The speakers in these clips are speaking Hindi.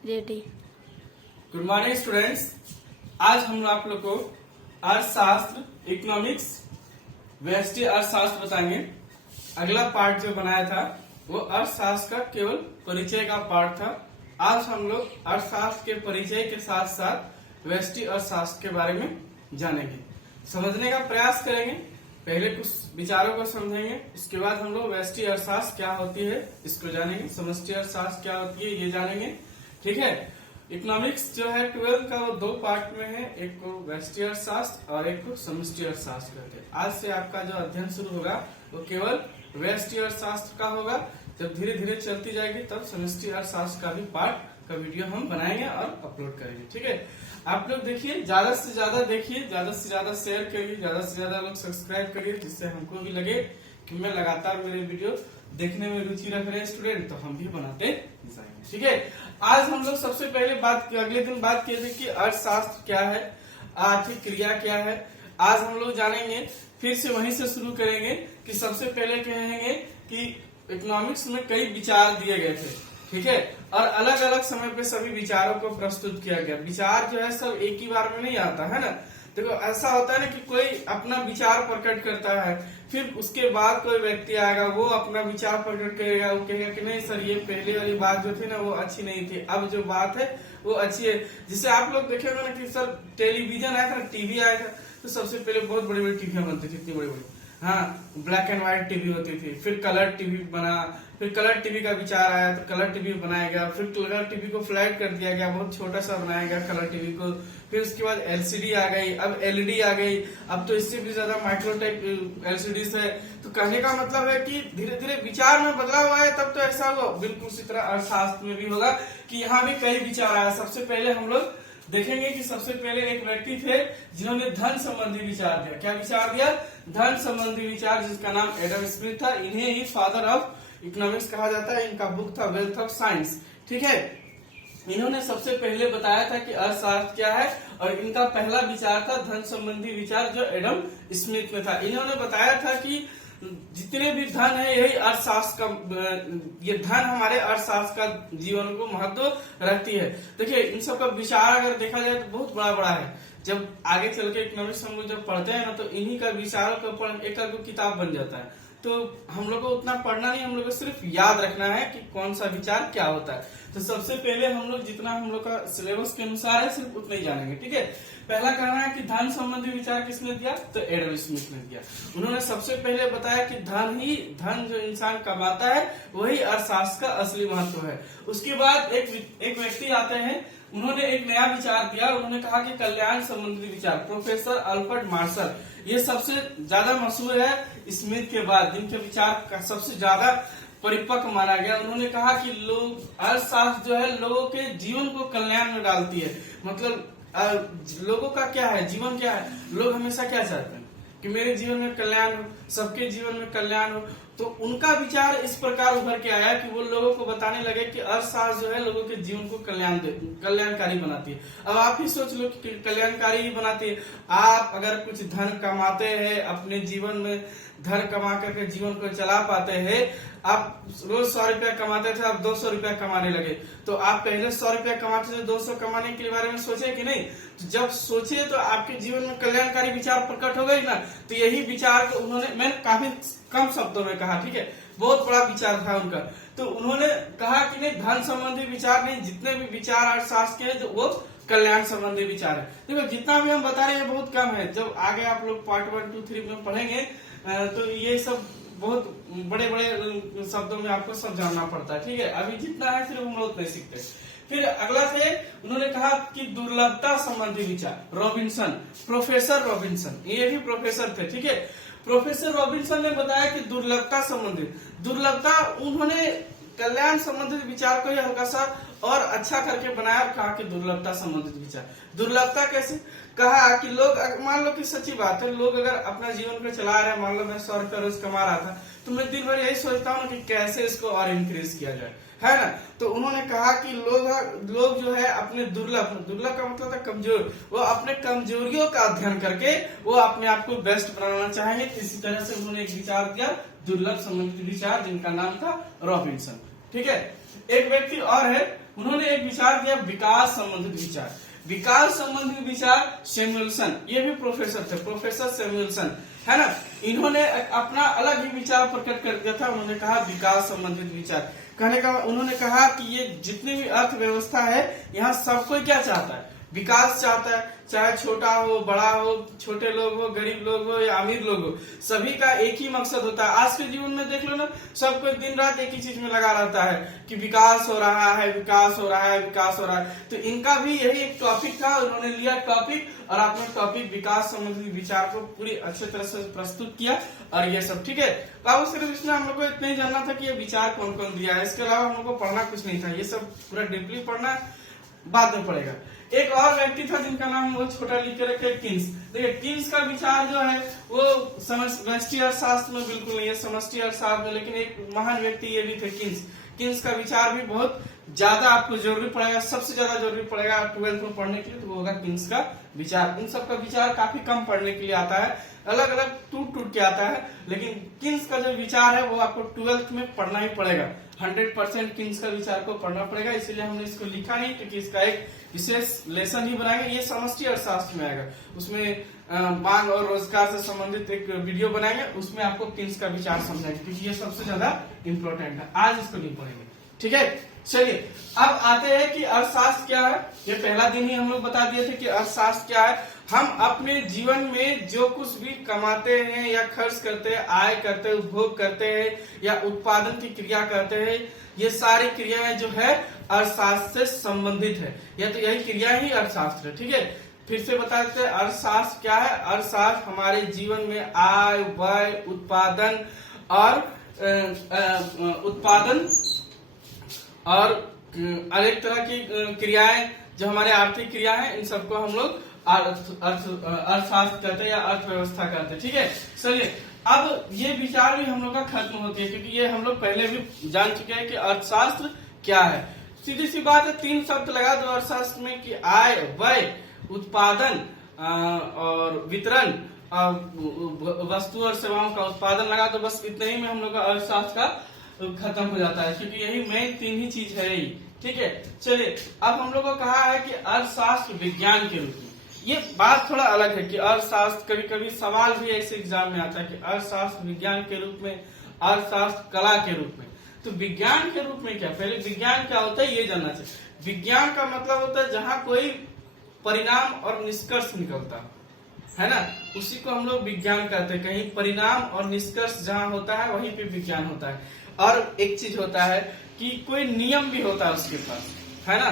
रेडी। Good morning students. आज हम आप लोग को अर्थशास्त्र, इकोनॉमिक्स, व्यष्टि अर्थशास्त्र बताएंगे। अगला पार्ट जो बनाया था वो अर्थशास्त्र का केवल परिचय का पार्ट था। आज हम लोग अर्थशास्त्र के परिचय के साथ साथ व्यष्टि अर्थशास्त्र के बारे में जानेंगे, समझने का प्रयास करेंगे। पहले कुछ विचारों को समझेंगे, उसके बाद हम लोग व्यष्टि अर्थशास्त्र क्या होती है इसको जानेंगे, समष्टि अर्थशास्त्र क्या होती है ये जानेंगे। ठीक है। इकोनॉमिक्स जो है 12 का वो दो पार्ट में है, एक को व्यष्टि अर्थशास्त्र और एक को समष्टि अर्थशास्त्र कहते हैं। आज से आपका जो अध्ययन शुरू होगा वो केवल व्यष्टि अर्थशास्त्र का होगा। जब धीरे धीरे चलती जाएगी तब समष्टि अर्थशास्त्र का भी पार्ट का वीडियो हम बनाएंगे और अपलोड करेंगे। ठीक है। आप लोग देखिए, ज्यादा से ज्यादा देखिए, ज्यादा से ज्यादा शेयर करिए, ज्यादा से ज्यादा लोग सब्सक्राइब करिए, जिससे हमको भी लगे कि मैं लगातार मेरे वीडियो देखने में रुचि रख रहे हैं स्टूडेंट, तो हम भी बनाते जाएंगे। ठीक है। आज हम लोग सबसे पहले अगले दिन बात किए थे कि अर्थशास्त्र क्या है, आर्थिक क्रिया क्या है। आज हम लोग जानेंगे, फिर से वहीं से शुरू करेंगे कि सबसे पहले कहेंगे कि इकोनॉमिक्स में कई विचार दिए गए थे। ठीक है। और अलग अलग समय पे सभी विचारों को प्रस्तुत किया गया। विचार जो है सब एक ही बार में नहीं आता है ना। देखो ऐसा होता है ना कि कोई अपना विचार प्रकट करता है, फिर उसके बाद कोई व्यक्ति आएगा वो अपना विचार प्रकट करेगा, वो कहेगा कि नहीं सर ये पहले वाली बात जो थी ना वो अच्छी नहीं थी, अब जो बात है वो अच्छी है। जिससे आप लोग देखे होंगे ना कि सर टेलीविजन आया था, टीवी आया था, तो सबसे पहले बहुत बड़ी बड़ी टीवियां बनती थी, इतनी बड़ी बड़ी, हाँ, ब्लैक एंड व्हाइट टीवी होती थी। फिर कलर टीवी बना, फिर कलर टीवी का विचार आया तो कलर टीवी बनाया गया, फिर कलर टीवी को फ्लैट कर दिया गया, बहुत छोटा सा बनाया गया कलर टीवी को। फिर उसके बाद एलसीडी आ गई, अब एलईडी आ गई, अब तो इससे भी ज्यादा माइक्रोटाइप एलसीडी है। तो कहने का मतलब है कि धीरे धीरे विचार में बदलाव आया, तब तो ऐसा होगा। बिल्कुल उसी तरह अर्थशास्त्र में भी होगा कि यहाँ भी कई विचार आया। सबसे पहले हम लोग देखेंगे कि सबसे पहले एक व्यक्ति थे जिन्होंने धन संबंधी विचार दिया। क्या विचार दिया? धन संबंधी विचार, जिसका नाम एडम स्मिथ था। इन्हें ही फादर ऑफ इकोनॉमिक्स कहा जाता है। इनका बुक था वेल्थ ऑफ साइंस। ठीक है। इन्होंने सबसे पहले बताया था कि अर्थशास्त्र क्या है, और इनका पहला विचार था धन संबंधी विचार, जो एडम स्मिथ में था। इन्होंने बताया था कि जितने भी धन है यही अर्थशास्त्र का, ये धन हमारे अर्थशास्त्र का जीवन को महत्व रखती है। देखिए इन सब का विचार अगर देखा जाए तो बहुत बड़ा बड़ा है। जब आगे चल के इकोनॉमिक्स हम लोग जब पढ़ते हैं ना, तो इन्हीं का विचारों का पढ़ एक किताब बन जाता है। तो हम लोग को उतना पढ़ना नहीं, हम लोग को सिर्फ याद रखना है कि कौन सा विचार क्या होता है। तो सबसे पहले हम लोग जितना हम लोग का सिलेबस के अनुसार है सिर्फ उतना ही जानेंगे। ठीक है। पहला कहना है कि धन संबंधी विचार किसने दिया? तो एडम स्मिथ ने दिया। उन्होंने सबसे पहले बताया कि धन जो इंसान कमाता है वही अर्थशास्त्र का असली महत्व है। उसके बाद एक व्यक्ति आते हैं, उन्होंने एक नया विचार दिया। उन्होंने कहा कि कल्याण संबंधी विचार, प्रोफेसर अल्फ्रेड मार्शल, ये सबसे ज्यादा मशहूर है स्मिथ के बाद, जिनके विचार का सबसे ज्यादा परिपक्व माना गया। उन्होंने कहा कि अर्थशास्त्र जो है लोगों के जीवन को कल्याण में डालती है। मतलब लोगों का क्या है, जीवन क्या है, लोग हमेशा क्या चाहते हैं कि मेरे जीवन में कल्याण हो, सबके जीवन में कल्याण हो। तो उनका विचार इस प्रकार उभर के आया कि वो लोगों को बताने लगे कि अर्थशास्त्र जो है लोगों के जीवन को कल्याणकारी बनाती है। अब आप ही सोच लो कि कल्याणकारी ही बनाती है। आप अगर कुछ धन कमाते हैं, अपने जीवन में धन कमा करके जीवन को चला पाते हैं, आप रोज 100 रुपया कमाते थे, आप 200 रुपया कमाने लगे, तो आप पहले 100 रुपया कमाते थे, 200 कमाने के बारे में सोचे कि नहीं? तो जब सोचे तो आपके जीवन में कल्याणकारी विचार प्रकट हो गई ना। तो यही विचार को मैंने काफी कम शब्दों में कहा, ठीक है, बहुत बड़ा विचार था उनका। तो उन्होंने कहा कि नहीं, धन संबंधी विचार नहीं, जितने भी विचार अर्थशास्त्र के वो कल्याण संबंधी विचार है। देखो जितना भी हम बता रहे हैं बहुत कम है। जब आगे आप लोग पार्ट 1, 2, 3 में पढ़ेंगे तो ये सब बहुत बड़े बड़े शब्दों में आपको सब जानना पड़ता है। ठीक है। अभी जितना है सिर्फ हम लोग नहीं सीखते। फिर अगला थे, उन्होंने कहा कि दुर्लभता संबंधी विचार, रॉबिन्सन, प्रोफेसर रॉबिन्सन, ये भी प्रोफेसर थे। ठीक है। प्रोफेसर रॉबिन्सन ने बताया कि दुर्लभता, उन्होंने कल्याण संबंधित विचार को ही हल्का सा और अच्छा करके बनाया और कहा कि दुर्लभता संबंधित विचार। दुर्लभता कैसे? कहा कि लोग, मान लो कि सच्ची बात है, लोग अगर अपना जीवन को चला रहे हैं, मान लो मैं 100 रुपया रोज कमा रहा था, तो मैं दिन भर यही सोचता हूँ कि कैसे इसको और इंक्रीज किया जाए, है ना। तो उन्होंने कहा कि लोग जो है अपने दुर्लभ का मतलब था कमजोर, वो अपने कमजोरियों का अध्ययन करके वो अपने आप को बेस्ट बनाना चाहेंगे। इसी तरह से उन्होंने एक विचार दिया, दुर्लभ संबंधित विचार, जिनका नाम था रॉबिन्सन। ठीक है। एक व्यक्ति और है उन्होंने एक विचार दिया विकास संबंधित विचार। विकास संबंधित विचार सैमुअल्सन, ये भी प्रोफेसर थे, प्रोफेसर सैमुअल्सन, है ना। इन्होंने अपना अलग ही विचार प्रकट कर दिया था। उन्होंने कहा विकास संबंधित विचार, कहने का उन्होंने कहा कि ये जितनी भी अर्थव्यवस्था है यहाँ सब कोई क्या चाहता है, विकास चाहता है, चाहे छोटा हो बड़ा हो, छोटे लोग हो, गरीब लोग हो या अमीर लोग हो, सभी का एक ही मकसद होता है। आज के जीवन में देख लो ना, सब कोई दिन रात एक ही चीज में लगा रहता है कि विकास हो रहा है, विकास हो रहा है, विकास हो रहा है। तो इनका भी यही एक टॉपिक था, उन्होंने लिया टॉपिक और अपने टॉपिक विकास संबंधी विचार को पूरी अच्छे तरह से प्रस्तुत किया और ये सब, ठीक है। तो अब सिर्फ इसमें हम लोग को इतना ही जानना था कि ये विचार कौन कौन दिया है, इसके अलावा हम लोग को पढ़ना कुछ नहीं था, ये सब पूरा डीपली पढ़ना बाद में पड़ेगा। एक और व्यक्ति था जिनका नाम वो छोटा लिख के रखे, किन्स। देखिए किन्स का विचार जो है वो समष्टि अर्थशास्त्र में बिल्कुल नहीं है, समष्टि अर्थशास्त्र में, लेकिन एक महान व्यक्ति ये भी थे किन्स। किन्स का विचार भी बहुत ज्यादा आपको जरूरी पड़ेगा, सबसे ज्यादा जरूरी पड़ेगा 12th में पढ़ने के लिए, तो वो होगा किन्स का विचार। इन सब का विचार काफी कम पढ़ने के लिए आता है, अलग अलग टूट टूट के आता है, लेकिन किन्स का जो विचार है वो आपको 12th में पढ़ना ही पड़ेगा। 100% किन्स का विचार को पढ़ना पड़ेगा, इसलिए हमने इसको लिखा नहीं, क्योंकि इसका एक विशेष लेसन ही बनाएंगे। ये समष्टि अर्थशास्त्र में आएगा, उसमें मांग और रोजगार से संबंधित एक वीडियो बनाएंगे, उसमें आपको किन्स का विचार समझाएंगे, क्योंकि ये सबसे ज्यादा इम्पोर्टेंट है। आज इसको नहीं पढ़ेंगे, ठीक है। चलिए अब आते हैं कि अर्थशास्त्र क्या है। ये पहला दिन ही हम लोग बता दिए थे कि अर्थशास्त्र क्या है। हम अपने जीवन में जो कुछ भी कमाते हैं या खर्च करते हैं, आय करते हैं, उपभोग करते हैं या उत्पादन की क्रिया करते हैं, ये सारी क्रियाएं जो है अर्थशास्त्र से संबंधित है, या तो यही क्रिया ही अर्थशास्त्र है, ठीक है। फिर से बता देते हैं अर्थशास्त्र क्या है। अर्थशास्त्र हमारे जीवन में आय, व्यय, उत्पादन और अनेक तरह की क्रियाएं जो हमारे आर्थिक क्रिया है, इन सबको हम लोग अर्थशास्त्र कहते हैं या अर्थव्यवस्था कहते हैं, ठीक है। चलिए अब ये विचार भी हम लोग का खत्म होती है, क्योंकि ये हम लोग पहले भी जान चुके हैं कि अर्थशास्त्र क्या है। सीधी सी बात है, 3 शब्द लगा दो अर्थशास्त्र में कि आय, व्यय, उत्पादन और वितरण, वस्तु और सेवाओं का उत्पादन लगा दो, बस इतने ही में हम लोग का अर्थशास्त्र का खत्म हो जाता है, क्योंकि यही मेन 3 ही चीज है ही, ठीक है। चलिए अब हम लोग को कहा है कि अर्थशास्त्र विज्ञान के रूप में। ये बात थोड़ा अलग है कि अर्थशास्त्र, कभी कभी सवाल भी ऐसे एग्जाम में आता है कि अर्थशास्त्र विज्ञान के रूप में, अर्थशास्त्र कला के रूप में। तो विज्ञान के रूप में क्या, पहले विज्ञान क्या होता है ये जानना चाहिए। विज्ञान का मतलब होता है जहाँ कोई परिणाम और निष्कर्ष निकलता है ना, उसी को हम लोग विज्ञान कहते हैं। कहीं परिणाम और निष्कर्ष जहाँ होता है वहीं पे विज्ञान होता है। और एक चीज होता है कि कोई नियम भी होता है उसके पास, है ना,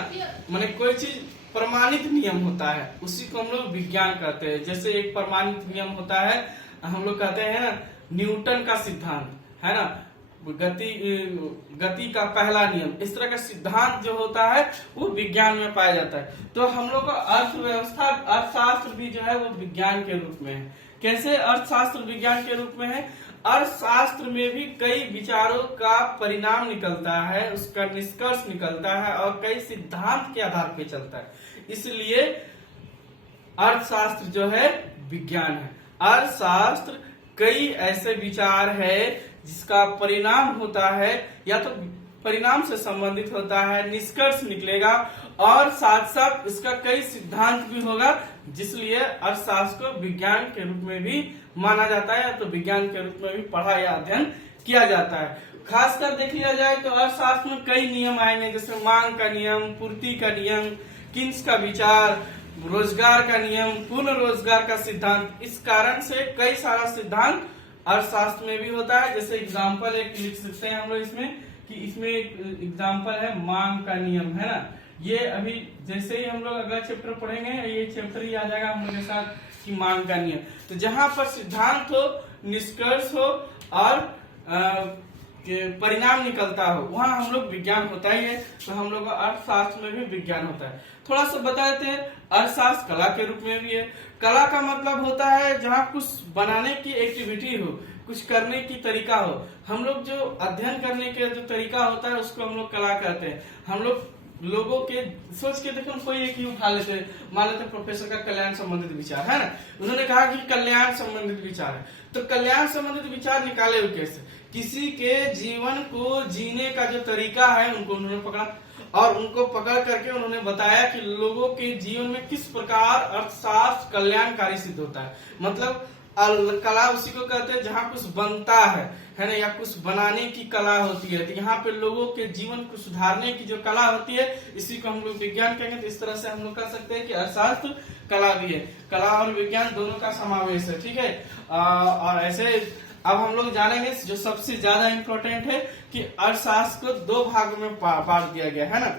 माने कोई चीज प्रमाणित नियम होता है, उसी को हम लोग विज्ञान कहते हैं। जैसे एक प्रमाणित नियम होता है, हम लोग कहते हैं ना न्यूटन का सिद्धांत, है ना, गति का पहला नियम, इस तरह का सिद्धांत जो होता है वो विज्ञान में पाया जाता है। तो हम लोग का अर्थव्यवस्था, अर्थशास्त्र भी जो है वो विज्ञान के रूप में है। कैसे अर्थशास्त्र विज्ञान के रूप में है? अर्थशास्त्र में भी कई विचारों का परिणाम निकलता है, उसका निष्कर्ष निकलता है और कई सिद्धांत के आधार पर चलता है, इसलिए अर्थशास्त्र जो है विज्ञान है। अर्थशास्त्र कई ऐसे विचार है जिसका परिणाम होता है, या तो परिणाम से संबंधित होता है, निष्कर्ष निकलेगा और साथ साथ इसका कई सिद्धांत भी होगा, जिसलिए अर्थशास्त्र को विज्ञान के रूप में भी माना जाता है, या तो विज्ञान के रूप में भी पढ़ा या अध्ययन किया जाता है। खासकर देख लिया जाए तो अर्थशास्त्र में कई नियम आएंगे, जैसे मांग का नियम, पूर्ति का नियम, किन्स का विचार, रोजगार का नियम, पूर्ण रोजगार का सिद्धांत। इस कारण से कई सारा सिद्धांत अर्थशास्त्र में भी होता है। जैसे एग्जाम्पल एक लिख सकते हैं हम लोग इसमें, कि इसमें एक एग्जाम्पल है मांग का नियम, है ना। ये अभी जैसे ही हम लोग अगला चैप्टर पढ़ेंगे, ये चैप्टर ही आ जाएगा हम लोग के साथ कि मांग का नियम। तो जहां पर सिद्धांत हो, निष्कर्ष हो और परिणाम निकलता हो, वहां हम लोग विज्ञान होता ही है। तो हम लोग अर्थशास्त्र में भी विज्ञान होता है। थोड़ा सा बता देते हैं, अर्थशास्त्र कला के रूप में भी है। कला का मतलब होता है जहाँ कुछ बनाने की एक्टिविटी हो, कुछ करने की तरीका हो। हम लोग जो अध्ययन करने के जो तरीका होता है उसको हम लोग कला कहते हैं। हम लोग लोगों के सोच के देखो, कोई एक ही उठा लेते, मान लेते प्रोफेसर का कल्याण संबंधित विचार है ना, उन्होंने कहा कि कल्याण संबंधित विचार है, तो कल्याण संबंधित विचार निकाले हुए कैसे? किसी के जीवन को जीने का जो तरीका है उनको उन्होंने पकड़ा, और उनको पकड़ करके उन्होंने बताया कि लोगों के जीवन में किस प्रकार अर्थशास्त्र कल्याणकारी सिद्ध होता है। मतलब कला उसी को कहते हैं जहाँ कुछ बनता है ना, या कुछ बनाने की कला होती है। तो यहाँ पे लोगों के जीवन को सुधारने की जो कला होती है, इसी को हम लोग विज्ञान कहेंगे। तो इस तरह से हम लोग कह सकते हैं कि अर्थशास्त्र कला भी है, कला और विज्ञान दोनों का समावेश है, ठीक है। और ऐसे अब हम लोग जानेंगे जो सबसे ज्यादा इम्पोर्टेंट है कि अर्थशास्त्र को दो भागों में बांट दिया गया है ना।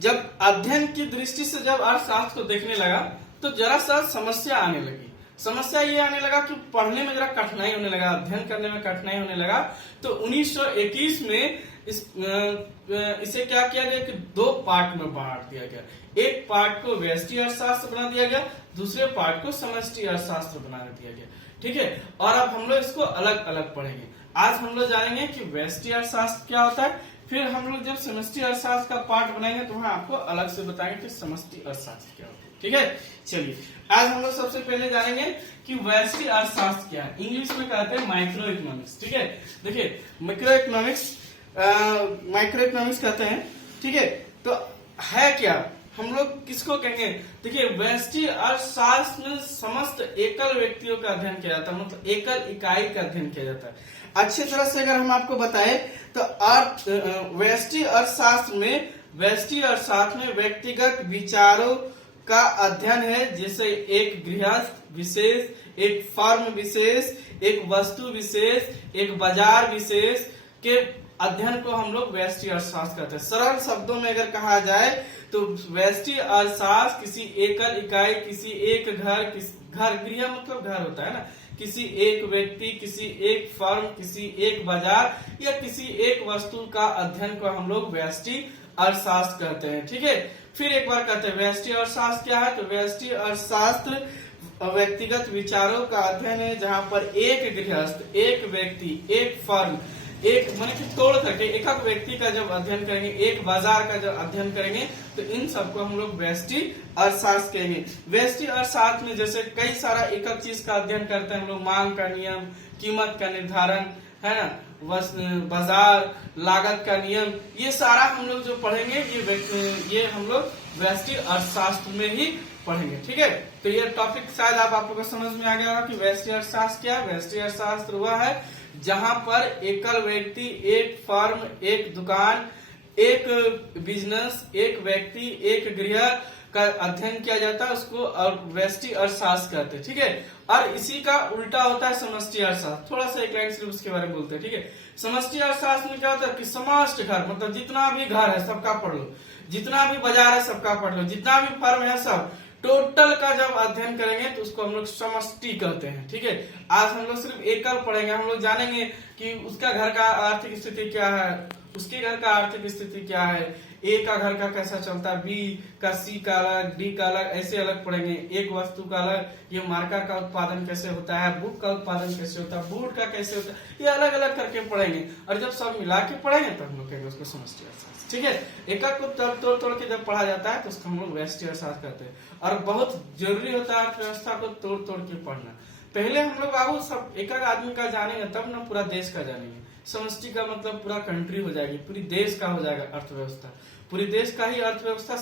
जब अध्ययन की दृष्टि से जब अर्थशास्त्र को देखने लगा तो जरा सा समस्या आने लगी। समस्या ये आने लगा कि पढ़ने में जरा कठिनाई होने लगा, अध्ययन करने में कठिनाई होने लगा। तो 1921 में इसे क्या किया गया कि दो पार्ट में बांट दिया गया। एक पार्ट को व्यष्टि अर्थशास्त्र बना दिया गया, दूसरे पार्ट को समष्टि अर्थशास्त्र बना दिया गया, ठीक है। और अब हम लोग इसको अलग अलग पढ़ेंगे। आज हम लोग जानेंगे कि व्यष्टि अर्थशास्त्र क्या होता है, फिर हम लोग जब समष्टि अर्थशास्त्र का पार्ट बनाएंगे तो वहां आपको अलग से बताएंगे कि समष्टि अर्थशास्त्र क्या होता है, ठीक है। चलिए आज हम लोग सबसे पहले जानेंगे कि व्यष्टि अर्थशास्त्र क्या है। इंग्लिश में कहते हैं माइक्रो इकोनॉमिक्स, ठीक है। देखिए माइक्रो इकोनॉमिक्स कहते हैं, ठीक है। तो है क्या, हम लोग किसको कहेंगे। देखिए व्यष्टि अर्थशास्त्र में समस्त एकल व्यक्तियों का अध्ययन किया जाता है, मतलब एकल इकाई का अध्ययन किया जाता है। अच्छी तरह से अगर हम आपको बताएं तो व्यष्टि अर्थशास्त्र में व्यक्तिगत विचारों का अध्ययन है, जैसे एक गृहस्थ विशेष, एक फर्म विशेष, एक वस्तु विशेष, एक बाजार विशेष के अध्ययन को हम लोग व्यष्टि अर्थशास्त्र कहते हैं। सरल शब्दों में अगर कहा जाए तो व्यष्टि अर्थशास्त्र किसी एकल इकाई, किसी एक घर गृह मतलब घर होता है ना, किसी एक व्यक्ति, किसी एक फर्म, किसी एक बाजार या किसी एक वस्तु का अध्ययन को हम लोग व्यष्टि अर्थशास्त्र कहते हैं, ठीक है। फिर एक बार कहते हैं व्यष्टि अर्थशास्त्र क्या है। तो व्यष्टि अर्थशास्त्र व्यक्तिगत विचारों का अध्ययन है, जहां पर एक गृहस्थ, एक व्यक्ति, एक फर्म, एक मतलब तोड़ करके एक व्यक्ति का जब अध्ययन करेंगे, एक बाजार का जब अध्ययन करेंगे, तो इन सबको हम लोग व्यष्टि अर्थशास्त्र कहेंगे। व्यष्टि अर्थशास्त्र में जैसे कई सारा एक चीज का अध्ययन करते हैं हम लोग, मांग का नियम, कीमत का निर्धारण, है ना, बाजार, लागत का नियम, ये सारा हम लोग जो पढ़ेंगे ये हम लोग व्यष्टि अर्थशास्त्र में ही पढ़ेंगे, ठीक है। तो ये टॉपिक शायद आप लोगों को समझ में आ गया होगा कि व्यष्टि अर्थशास्त्र क्या है। व्यष्टि अर्थशास्त्र वह है जहां पर एकल व्यक्ति, एक फर्म, एक दुकान, एक बिजनेस, एक व्यक्ति, एक गृह का अध्ययन किया जाता है, उसको व्यष्टि अर्थशास्त्र कहते हैं, ठीक है। और इसी का उल्टा होता है समष्टि अर्थशास्त्र। थोड़ा सा एक लाइन सिर्फ उसके बारे में बोलते हैं, ठीक है। समष्टि अर्थशास्त्र में क्या होता है कि समस्त घर, मतलब जितना भी घर है सबका पढ़ लो, जितना भी बाजार है सबका पढ़ लो, जितना भी फर्म है सब टोटल का जब अध्ययन करेंगे तो उसको हम लोग समष्टि कहते हैं, ठीक है। आज हम लोग सिर्फ एकल पढ़ेंगे, हम लोग जानेंगे कि उसका घर का आर्थिक स्थिति क्या है, उसके घर का आर्थिक स्थिति क्या है, ए का घर का कैसा चलता है, बी का, सी का अलग, डी का अलग, ऐसे अलग पढ़ेंगे। एक वस्तु का अलग, ये मार्कर का उत्पादन कैसे होता है, बुक का उत्पादन कैसे होता है, बूट का कैसे होता है, ये अलग अलग करके पढ़ेंगे। और जब सब मिला के पढ़ेंगे तब हम लोग कहेंगे उसको समष्टि अर्थशास्त्र, ठीक है। एक को तोड़ के जब पढ़ा जाता है तो उसको हम लोग व्यष्टि अर्थशास्त्र कहते हैं। और बहुत जरूरी होता है अर्थव्यवस्था को तोड़ तोड़ के पढ़ना। पहले हम लोग बाबू सब एक आदमी का जानेंगे तब ना पूरा देश का जानेंगे। समष्टि का मतलब पूरा कंट्री हो जाएगी, पूरी देश का हो जाएगा अर्थव्यवस्था, पूरी देश का ही अर्थव्यवस्था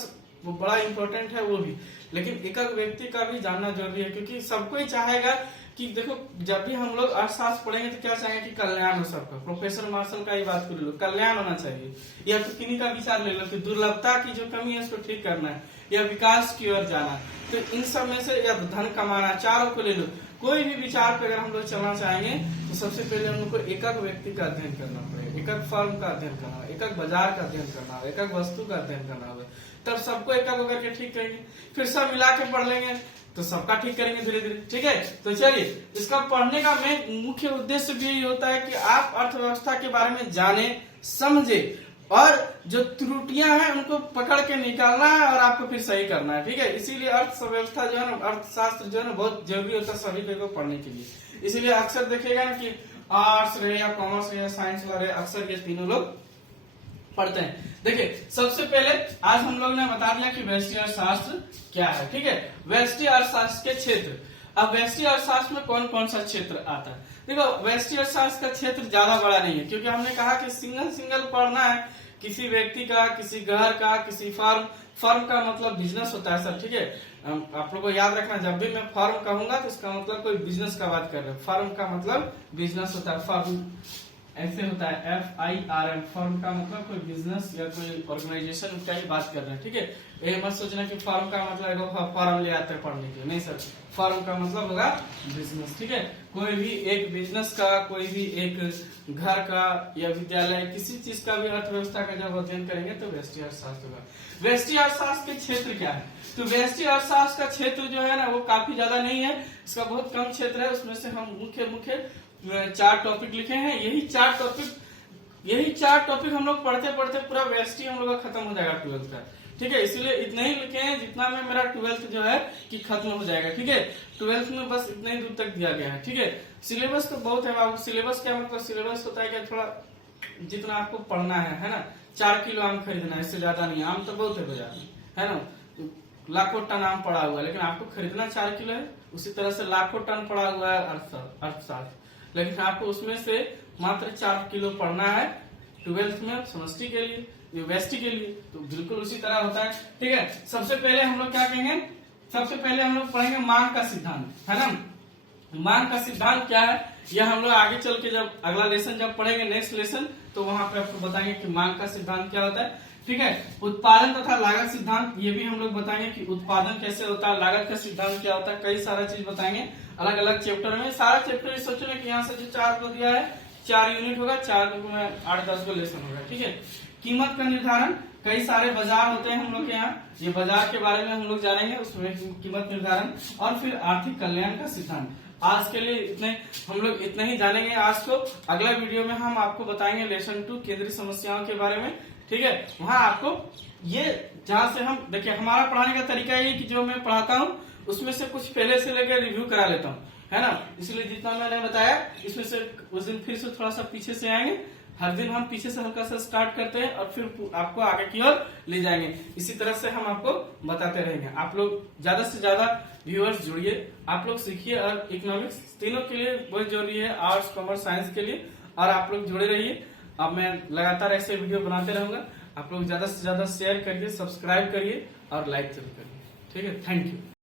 वो बड़ा इंपॉर्टेंट है वो भी। लेकिन एक व्यक्ति का भी जानना जरूरी है, क्योंकि सबको ही चाहेगा कि देखो जब भी हम लोग अर्थशास्त्र पढ़ेंगे तो क्या चाहेंगे कि कल्याण हो सबका। प्रोफेसर मार्शल का ही बात कर लो, कल्याण होना चाहिए। या तो किन्हीं का विचार ले लो कि दुर्लभता की जो कमी है उसको ठीक करना है, या विकास की ओर जाना। तो इन सब में से या धन कमाना, चारों को ले लो। कोई भी विचार पे अगर हम लोग चलना चाहेंगे तो सबसे पहले हम लोग को एक व्यक्ति का अध्ययन करना पड़ेगा, एक फर्म का अध्ययन करना होगा, एक बाजार का अध्ययन करना होगा, एक वस्तु का अध्ययन करना होगा, तब सबको एक करके ठीक करेंगे। फिर सब मिला के पढ़ लेंगे तो सबका ठीक करेंगे धीरे धीरे, ठीक है। तो चलिए इसका पढ़ने का मुख्य उद्देश्य भी यही होता है कि आप अर्थव्यवस्था के बारे में जाने, समझे, और जो त्रुटियां हैं उनको पकड़ के निकालना है और आपको फिर सही करना है, ठीक है। इसीलिए अर्थव्यवस्था जो है ना, अर्थशास्त्र जो है ना, बहुत जरूरी होता है सभी को पढ़ने के लिए। इसीलिए अक्सर देखेगा ना कि आर्ट्स रहे या कॉमर्स रहे या साइंस रहे, अक्सर ये तीनों लोग पढ़ते हैं। देखिए सबसे पहले आज हम लोग ने बता दिया कि व्यष्टि अर्थशास्त्र क्या है, ठीक है। व्यष्टि अर्थशास्त्र के क्षेत्र, अब व्यष्टि अर्थशास्त्र में कौन कौन सा क्षेत्र आता है। देखो व्यष्टि अर्थशास्त्र का क्षेत्र ज्यादा बड़ा नहीं है, क्योंकि हमने कहा कि सिंगल पढ़ना है किसी व्यक्ति का, किसी घर का, किसी फर्म का मतलब बिजनेस होता है सर, ठीक है। आप लोगों को याद रखना, जब भी मैं फर्म कहूंगा तो इसका मतलब कोई बिजनेस का बात कर रहे हो। फर्म का मतलब बिजनेस होता है, फर्म ऐसे होता है FIRM। फर्म का मतलब कोई बिजनेस या कोई ऑर्गेनाइजेशन का ही बात कर रहे हैं, ठीक है। ये मत सोचना कि फर्म का मतलब फॉर्म ले आते हैं पढ़ने के लिए, नहीं सर। फर्म का मतलब होगा बिजनेस, ठीक है। कोई भी एक बिजनेस का, कोई भी एक घर का या विद्यालय, किसी चीज का भी अर्थव्यवस्था का जब अध्ययन करेंगे तो व्यष्टि अर्थशास्त्र होगा। व्यष्टि अर्थशास्त्र के क्षेत्र क्या है? तो व्यष्टि अर्थशास्त्र का क्षेत्र जो है ना वो काफी ज्यादा नहीं है, इसका बहुत कम क्षेत्र है। उसमें से हम मुख्य 4 टॉपिक लिखे हैं। यही चार टॉपिक हम लोग पढ़ते पढ़ते पूरा व्यष्टि हम लोग का खत्म हो जाएगा 12th का, ठीक है। इसलिए इतना ही लिखे हैं जितना में मेरा 12th जो है कि खत्म हो जाएगा, ठीक है। 12th में बस इतना ही दूर तक दिया गया है, ठीक है। सिलेबस तो बहुत है बाबू। सिलेबस क्या मतलब? सिलेबस होता है कि थोड़ा जितना आपको पढ़ना है ना। 4 किलो आम खरीदना है, इससे ज्यादा नहीं। आम तो बहुत है बाजार में, है ना। लाखों टन आम पड़ा हुआ है, लेकिन आपको खरीदना 4 किलो है। उसी तरह से लाखों टन पड़ा हुआ है अर्थशास्त्र, लेकिन आपको उसमें से मात्र 4 किलो पढ़ना है 12th में समष्टि के लिए, व्यष्टि के लिए। तो बिल्कुल उसी तरह होता है, ठीक है। सबसे पहले हम लोग क्या कहेंगे? सबसे पहले हम लोग पढ़ेंगे मांग का सिद्धांत, है ना। मांग का सिद्धांत क्या है यह हम लोग आगे चल के जब अगला लेसन जब पढ़ेंगे, नेक्स्ट लेसन, तो वहां पे आपको बताएंगे कि मांग का सिद्धांत क्या होता है, ठीक है। उत्पादन तथा लागत सिद्धांत, ये भी हम लोग बताएंगे कि उत्पादन कैसे होता है, लागत का सिद्धांत क्या होता है, कई सारा चीज बताएंगे अलग अलग चैप्टर में। सारा चैप्टर सोचो ना कि यहाँ से जो 4 को दिया है 4 यूनिट होगा, 4 में 8-10 को लेसन होगा, ठीक है। कीमत का निर्धारण, कई सारे बाजार होते हैं हम लोग के यहाँ, ये बाजार के बारे में हम लोग जानेंगे, उसमें कीमत निर्धारण। और फिर आर्थिक कल्याण का सिद्धांत। आज के लिए इतने हम लोग इतना ही जानेंगे आज को। अगला वीडियो में हम आपको बताएंगे लेसन 2 केंद्रीय समस्याओं के बारे में, ठीक है। वहाँ आपको ये जहाँ से हम देखिए, हमारा पढ़ाने का तरीका ये कि जो मैं पढ़ाता हूँ उसमें से कुछ पहले से लेकर रिव्यू करा लेता हूँ, है ना। इसलिए जितना मैंने बताया इसमें से उस दिन फिर से थोड़ा सा पीछे से आएंगे। हर दिन हम पीछे से हल्का सा स्टार्ट करते हैं और फिर आपको आगे की ओर ले जाएंगे। इसी तरह से हम आपको बताते रहेंगे। आप लोग ज्यादा से ज्यादा व्यूअर्स जुड़िए, आप लोग सीखिए। और इकोनॉमिक्स तीनों के लिए बहुत जरूरी है, आर्ट्स, कॉमर्स, साइंस के लिए। और आप लोग जुड़े रहिए। अब मैं लगातार ऐसे वीडियो बनाते रहूंगा। आप लोग ज्यादा से ज्यादा शेयर करिए, सब्सक्राइब करिए और लाइक जरूर करिए, ठीक है। Thank you.